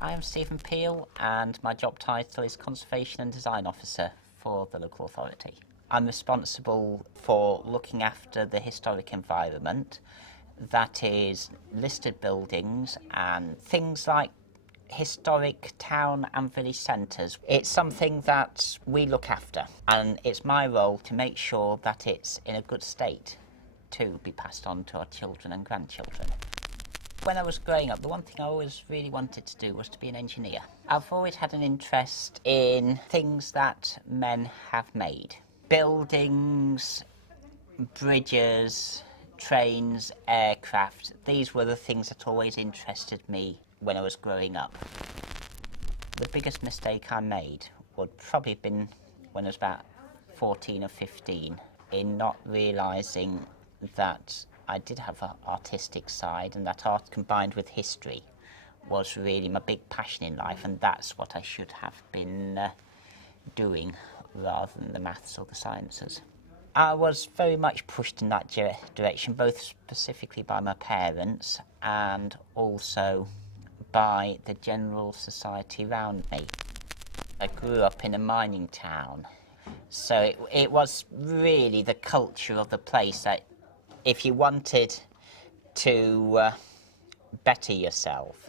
I am Stephen Peel and my job title is Conservation and Design Officer for the local authority. I'm responsible for looking after the historic environment, that is listed buildings and things like historic town and village centres. It's something that we look after and it's my role to make sure that it's in a good state to be passed on to our children and grandchildren. When I was growing up, the one thing I always really wanted to do was to be an engineer. I've always had an interest in things that men have made. Buildings, bridges, trains, aircraft, these were the things that always interested me when I was growing up. The biggest mistake I made would probably have been when I was about 14 or 15, in not realising that I did have an artistic side, and that art combined with history was really my big passion in life, and that's what I should have been doing rather than the maths or the sciences. I was very much pushed in that direction, both specifically by my parents and also by the general society around me. I grew up in a mining town, so it was really the culture of the place that if you wanted to better yourself,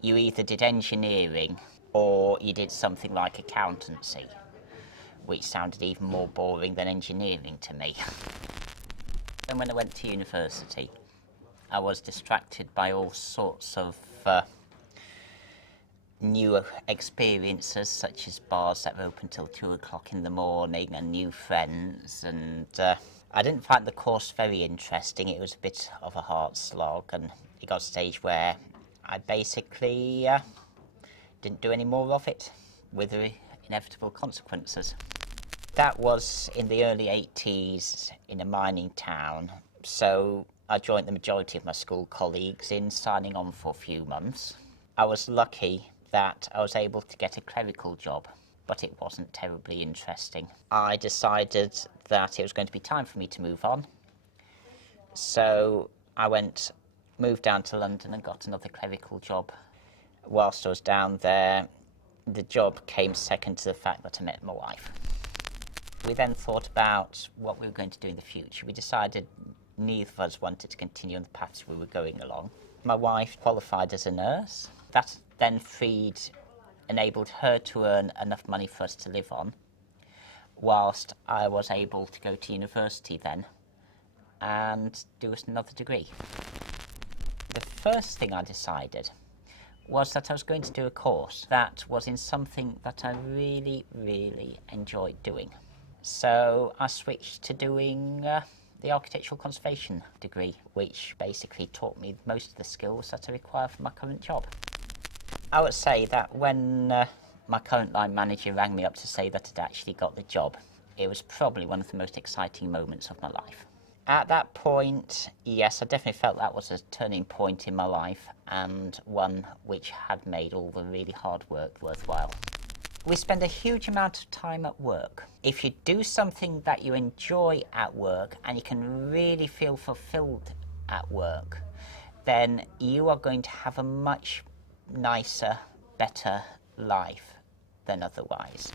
you either did engineering or you did something like accountancy, which sounded even more boring than engineering to me. And when I went to university, I was distracted by all sorts of new experiences, such as bars that were open till 2 o'clock in the morning and new friends, and I didn't find the course very interesting. It was a bit of a hard slog, and it got to a stage where I basically didn't do any more of it, with the inevitable consequences. That was in the early 80s in a mining town, so I joined the majority of my school colleagues in signing on for a few months. I was lucky that I was able to get a clerical job, but it wasn't terribly interesting. I decided that it was going to be time for me to move on, so I moved down to London and got another clerical job. Whilst I was down there, the job came second to the fact that I met my wife. We then thought about what we were going to do in the future. We decided neither of us wanted to continue on the paths we were going along. My wife qualified as a nurse. That then enabled her to earn enough money for us to live on, whilst I was able to go to university then and do another degree. The first thing I decided was that I was going to do a course that was in something that I really, really enjoyed doing. So I switched to doing the architectural conservation degree, which basically taught me most of the skills that I require for my current job. I would say that when my current line manager rang me up to say that I'd actually got the job, it was probably one of the most exciting moments of my life. At that point, yes, I definitely felt that was a turning point in my life, and one which had made all the really hard work worthwhile. We spend a huge amount of time at work. If you do something that you enjoy at work and you can really feel fulfilled at work, then you are going to have a much nicer, better life than otherwise.